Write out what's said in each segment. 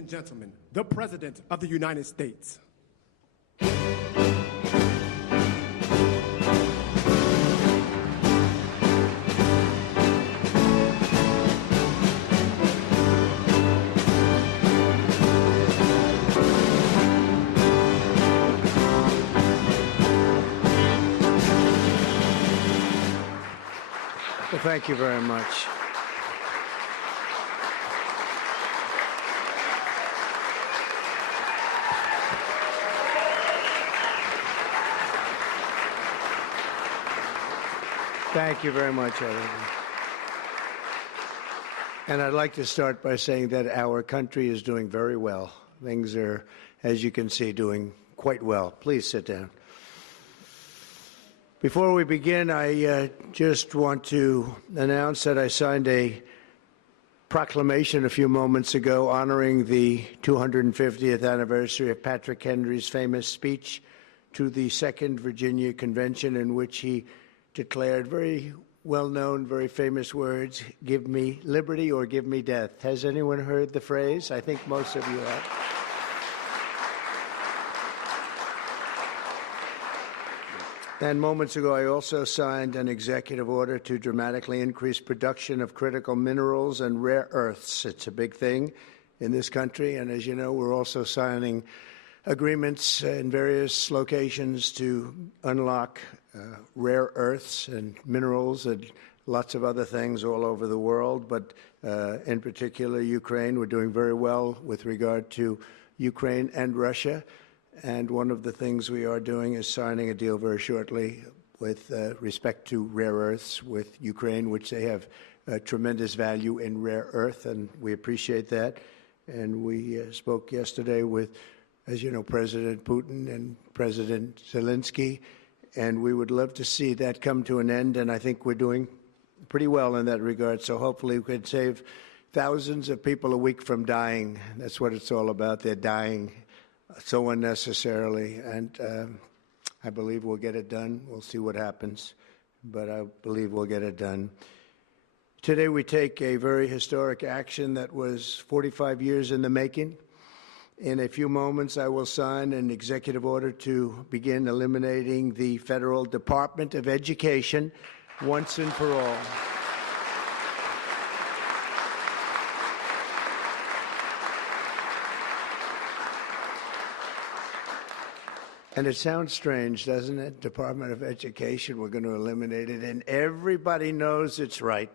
and gentlemen, the President of the United States. Well, thank you very much. Thank you very much, everyone. And I'd like to start by saying that our country is doing very well. Things are, as you can see, doing quite well. Please sit down. Before we begin, I just want to announce that I signed a proclamation a few moments ago honoring the 250th anniversary of Patrick Henry's famous speech to the Second Virginia Convention, in which he declared very well-known, very famous words, "Give me liberty or give me death." Has anyone heard the phrase? I think most of you have. And moments ago, I also signed an executive order to dramatically increase production of critical minerals and rare earths. It's a big thing in this country, and as you know, we're also signing agreements in various locations to unlock rare earths and minerals and lots of other things all over the world, but in particular Ukraine. We're doing very well with regard to Ukraine and Russia, and one of the things we are doing is signing a deal very shortly with respect to rare earths with Ukraine, which they have tremendous value in rare earth, and we appreciate that. And we spoke yesterday with, as you know, President Putin and President Zelensky, and we would love to see that come to an end, and I think we're doing pretty well in that regard. So hopefully we could save thousands of people a week from dying. That's what it's all about. They're dying so unnecessarily, and I believe we'll get it done. We'll see what happens, but I believe we'll get it done. Today we take a very historic action that was 45 years in the making. In a few moments, I will sign an executive order to begin eliminating the Federal Department of Education once and for all. And it sounds strange, doesn't it? Department of Education, we're going to eliminate it, and everybody knows it's right.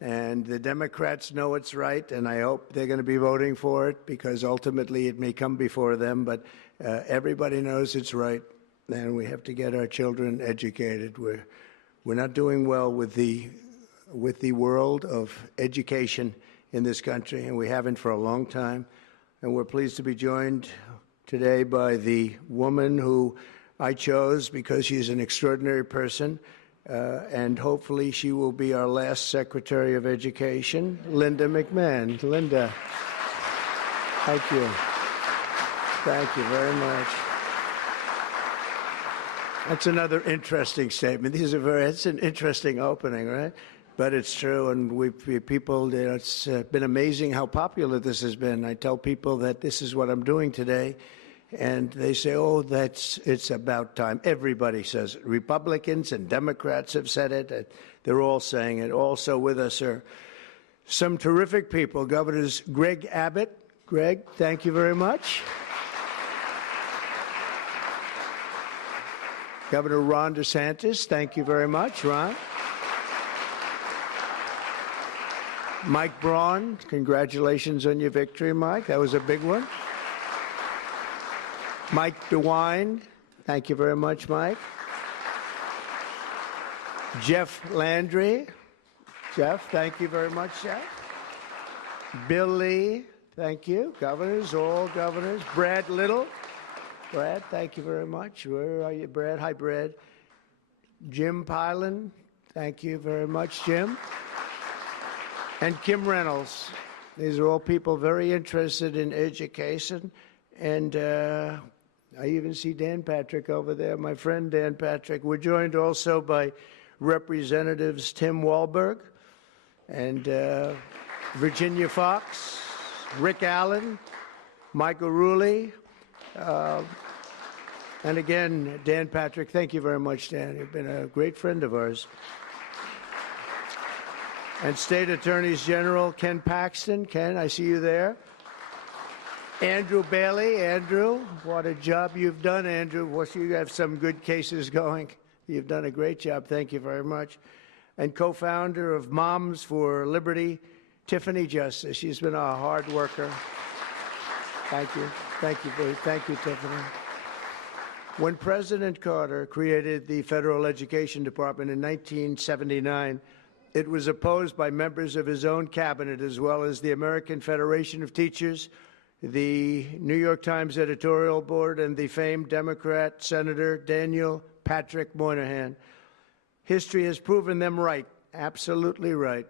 And the Democrats know it's right, and I hope they're going to be voting for it, because ultimately it may come before them, but everybody knows it's right, and we have to get our children educated. We're not doing well with the world of education in this country, and we haven't for a long time. And we're pleased to be joined today by the woman who I chose because she's an extraordinary person, and hopefully she will be our last Secretary of Education, Linda McMahon. Linda, thank you. Thank you very much. That's another interesting statement. It's an interesting opening, right? But it's true, and people, it's been amazing how popular this has been. I tell people that this is what I'm doing today, and they say, oh, it's about time. Everybody says it. Republicans and Democrats have said it. They're all saying it. Also with us are some terrific people. Governors Greg Abbott. Greg, thank you very much. Governor Ron DeSantis, thank you very much, Ron. Mike Braun, congratulations on your victory, Mike. That was a big one. Mike DeWine, thank you very much, Mike. Jeff Landry. Jeff, thank you very much, Jeff. Bill Lee, thank you. Governors, all governors. Brad Little. Brad, thank you very much. Where are you, Brad? Hi, Brad. Jim Pilan, thank you very much, Jim. And Kim Reynolds. These are all people very interested in education. And I even see Dan Patrick over there, my friend Dan Patrick. We're joined also by Representatives Tim Walberg and Virginia Fox, Rick Allen, Michael Rulli, and again, Dan Patrick. Thank you very much, Dan. You've been a great friend of ours. And State Attorneys General Ken Paxton. Ken, I see you there. Andrew Bailey. Andrew, what a job you've done, Andrew. You have some good cases going. You've done a great job. Thank you very much. And co-founder of Moms for Liberty, Tiffany Justice. She's been a hard worker. Thank you. Thank you, Tiffany. When President Carter created the Federal Education Department in 1979, it was opposed by members of his own cabinet, as well as the American Federation of Teachers, the New York Times editorial board, and the famed Democrat Senator Daniel Patrick Moynihan. History has proven them right, absolutely right.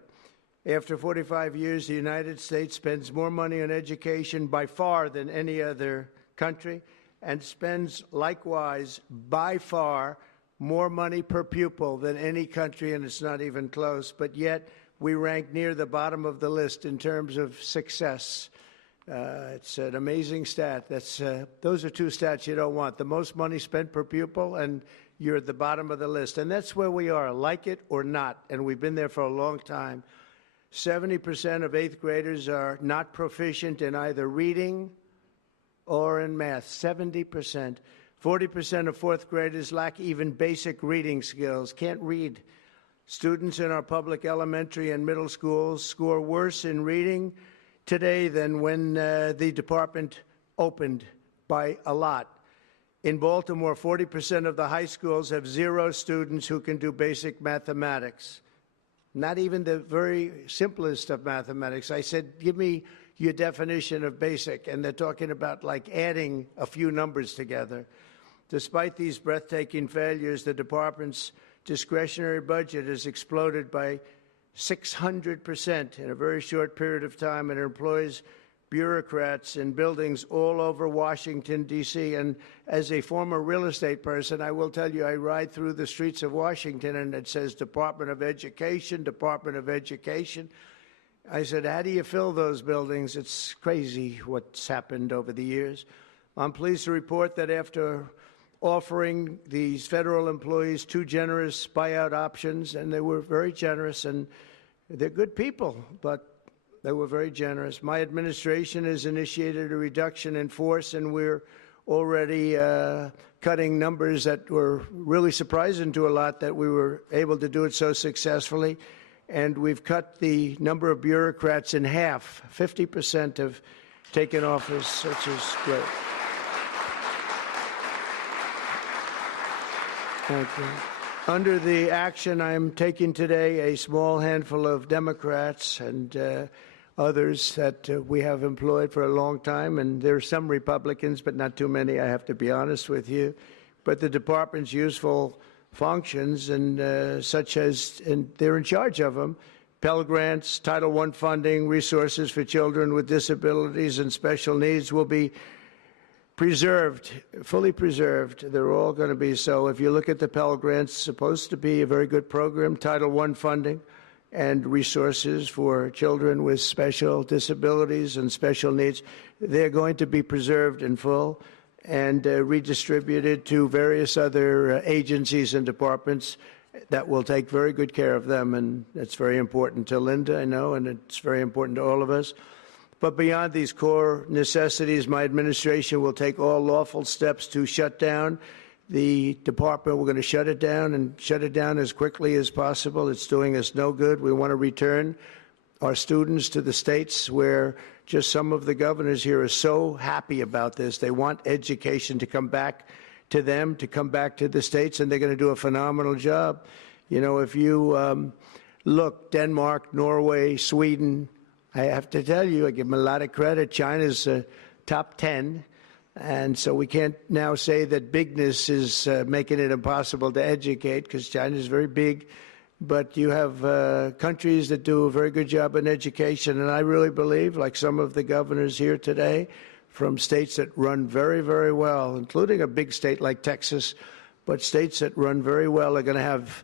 After 45 years, the United States spends more money on education by far than any other country, and spends likewise by far more money per pupil than any country, and it's not even close. But yet, we rank near the bottom of the list in terms of success. It's an amazing stat. Those are two stats you don't want. The most money spent per pupil, and you're at the bottom of the list. And that's where we are, like it or not, and we've been there for a long time. 70% of 8th graders are not proficient in either reading or in math. 70%. 40% of 4th graders lack even basic reading skills, can't read. Students in our public elementary and middle schools score worse in reading today than when the department opened, by a lot. In Baltimore, 40% of the high schools have 0 students who can do basic mathematics. Not even the very simplest of mathematics. I said, give me your definition of basic, and they're talking about like adding a few numbers together. Despite these breathtaking failures, the department's discretionary budget has exploded by 600% in a very short period of time, and it employs bureaucrats in buildings all over Washington, D.C. And as a former real estate person, I will tell you, I ride through the streets of Washington, and it says Department of Education, Department of Education. I said, how do you fill those buildings? It's crazy what's happened over the years. I'm pleased to report that after offering these federal employees 2 generous buyout options, and they were very generous, and they're good people, but they were very generous. My administration has initiated a reduction in force, and we're already cutting numbers that were really surprising to a lot, that we were able to do it so successfully. And we've cut the number of bureaucrats in half. 50% have taken office, which is great. Thank you. Under the action I'm taking today, a small handful of Democrats and others that we have employed for a long time, and there are some Republicans, but not too many, I have to be honest with you. But the department's useful functions, and such as, and they're in charge of them, Pell Grants, Title I funding, resources for children with disabilities and special needs will be preserved, fully preserved. They're all going to be so. If you look at the Pell Grants, it's supposed to be a very good program, Title I funding, and resources for children with special disabilities and special needs. They're going to be preserved in full and redistributed to various other agencies and departments that will take very good care of them. And it's very important to Linda, I know, and it's very important to all of us. But beyond these core necessities, my administration will take all lawful steps to shut down the department. We're going to shut it down, and shut it down as quickly as possible. It's doing us no good. We want to return our students to the states, where just some of the governors here are so happy about this. They want education to come back to them, to come back to the states, and they're going to do a phenomenal job. You know, if you look, Denmark, Norway, Sweden, I have to tell you, I give them a lot of credit. China's top 10. And so we can't now say that bigness is making it impossible to educate, because China is very big. But you have countries that do a very good job in education. And I really believe, like some of the governors here today, from states that run very, very well, including a big state like Texas, but states that run very well are going to have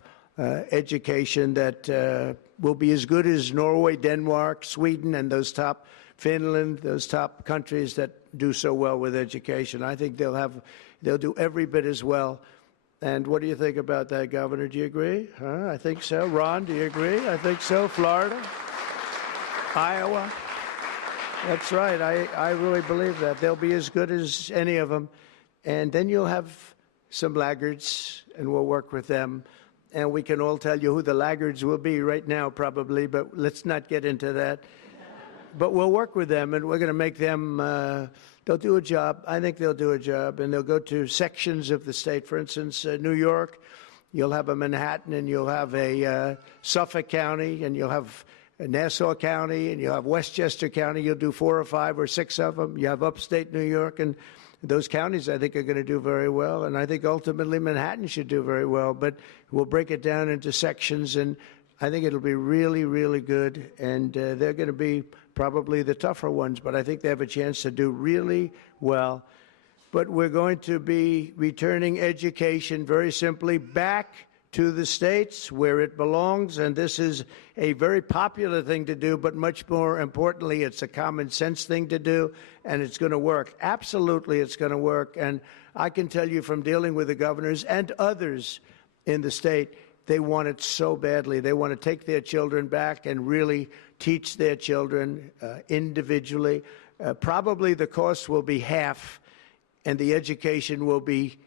education that will be as good as Norway, Denmark, Sweden, and those top, Finland, those top countries that do so well with education. I think they'll do every bit as well. And what do you think about that, Governor? Do you agree? I think so. Ron, do you agree? I think so. Florida? Iowa? That's right. I really believe that. They'll be as good as any of them. And then you'll have some laggards, and we'll work with them. And we can all tell you who the laggards will be right now, probably, but let's not get into that. But we'll work with them, and we're going to make them, they'll do a job. I think they'll do a job, and they'll go to sections of the state. For instance, New York, you'll have a Manhattan, and you'll have a Suffolk County, and you'll have Nassau County, and you'll have Westchester County. You'll do 4 or 5 or 6 of them. You have upstate New York, and those counties, I think, are going to do very well. And I think ultimately Manhattan should do very well. But we'll break it down into sections, and I think it'll be really, really good. And they're going to be probably the tougher ones, but I think they have a chance to do really well. But we're going to be returning education very simply back to the states where it belongs, and this is a very popular thing to do, but much more importantly, it's a common sense thing to do, and it's going to work. Absolutely, it's going to work. And I can tell you from dealing with the governors and others in the state, they want it so badly. They want to take their children back and really teach their children individually. Probably the cost will be half, and the education will be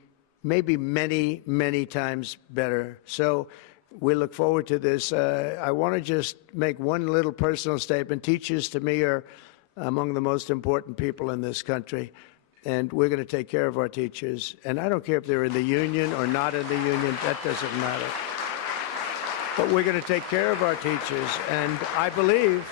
maybe many, many times better. So we look forward to this. I want to just make one little personal statement. Teachers, to me, are among the most important people in this country, and we're going to take care of our teachers. And I don't care if they're in the union or not in the union. That doesn't matter. But we're going to take care of our teachers, and I believe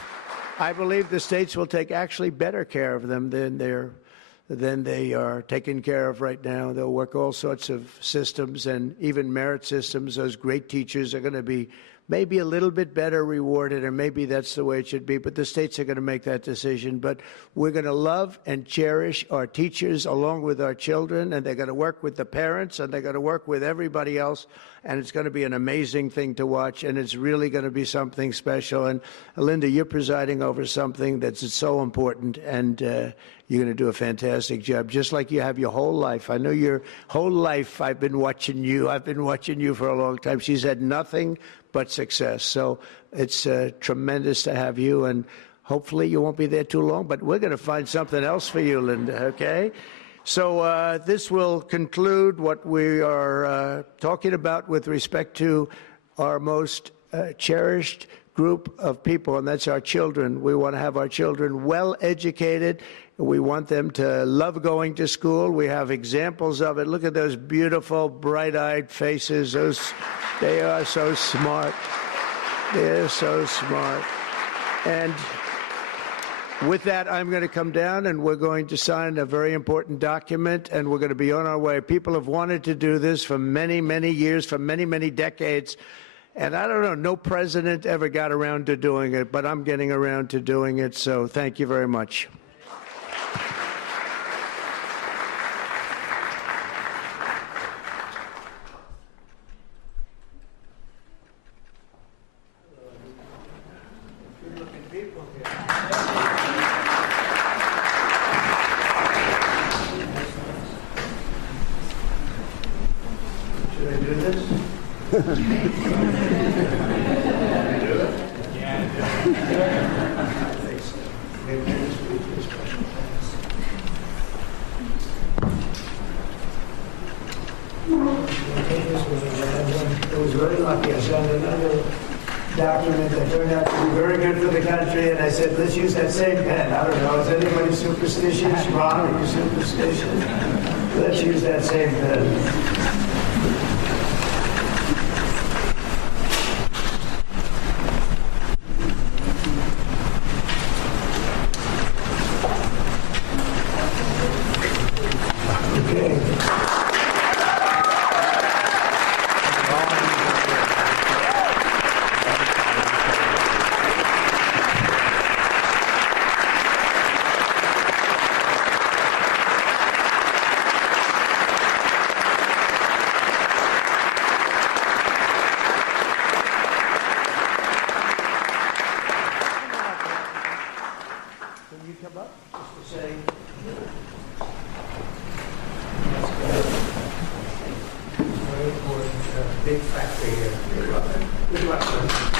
the states will take actually better care of them than they are taken care of right now. They'll work all sorts of systems and even merit systems. Those great teachers are going to be maybe a little bit better rewarded, or maybe that's the way it should be, but the states are going to make that decision. But we're going to love and cherish our teachers along with our children, and they're going to work with the parents, and they're going to work with everybody else, and it's going to be an amazing thing to watch, and it's really going to be something special. And Linda, you're presiding over something that's so important, and you're going to do a fantastic job, just like you have your whole life. I know your whole life I've been watching you. I've been watching you for a long time. She's had nothing but success. So it's tremendous to have you, and hopefully you won't be there too long, but we're going to find something else for you, Linda, okay? So this will conclude what we are talking about with respect to our most cherished group of people, and that's our children. We want to have our children well educated. We want them to love going to school. We have examples of it. Look at those beautiful, bright-eyed faces. They are so smart. They're so smart. And with that, I'm going to come down, and we're going to sign a very important document, and we're going to be on our way. People have wanted to do this for many, many years, for many, many decades. And I don't know, no president ever got around to doing it, but I'm getting around to doing it, so thank you very much. Let's use that same pen. I don't know. Is anybody superstitious? Ron, are you superstitious? Let's use that same pen. say. Very important, big factor here. Good luck, sir.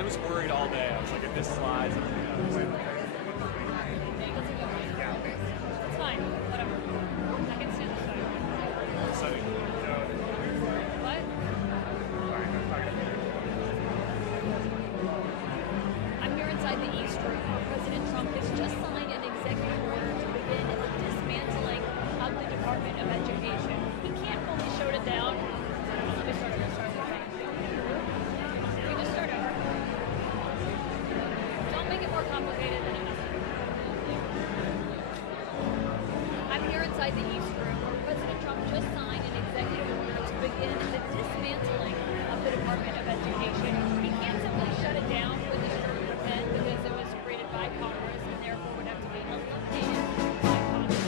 I was worried all day. I was like, if this slides, I'm gonna It's fine. Whatever. I can stand the side. What? I'm here inside the East Room. President Trump has just signed an executive order to begin the dismantling of the Department of Education. He can't fully shoot it down. Let me start over. We just start over. Don't make it more complicated than it is. I'm here inside the East Room. President Trump just signed an executive order to begin the dismantling of the Department of Education. He can't simply shut it down with a stroke of a pen because it was created by Congress and therefore would have to be eliminated by Congress.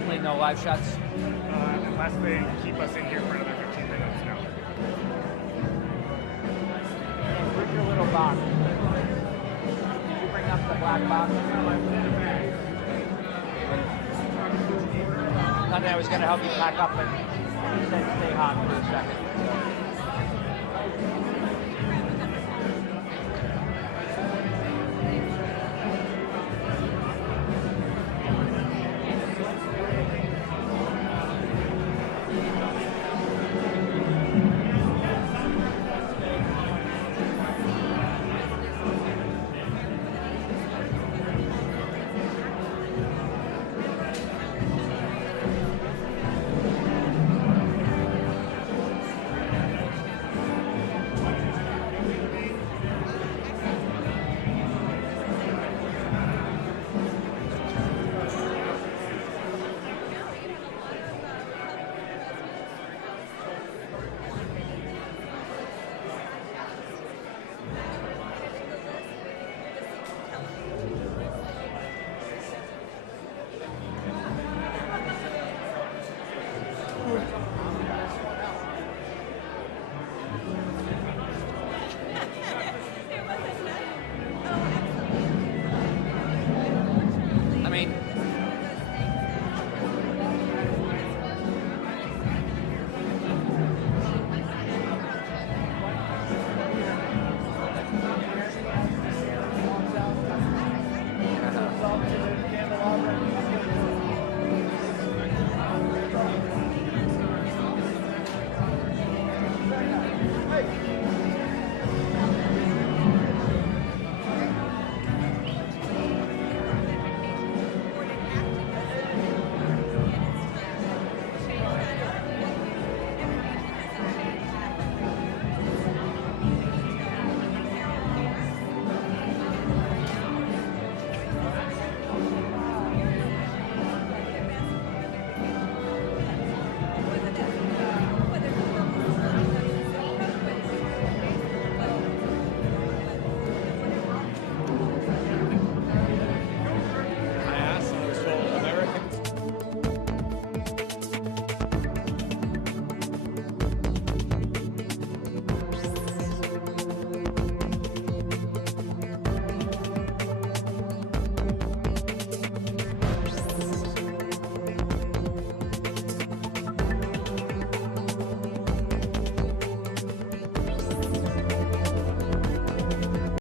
definitely no live shots. Unless they keep us in here for another 15 minutes, no. Bring your little box. Did you bring up the black box? I was going to help you pack up, but you said stay hot for a second.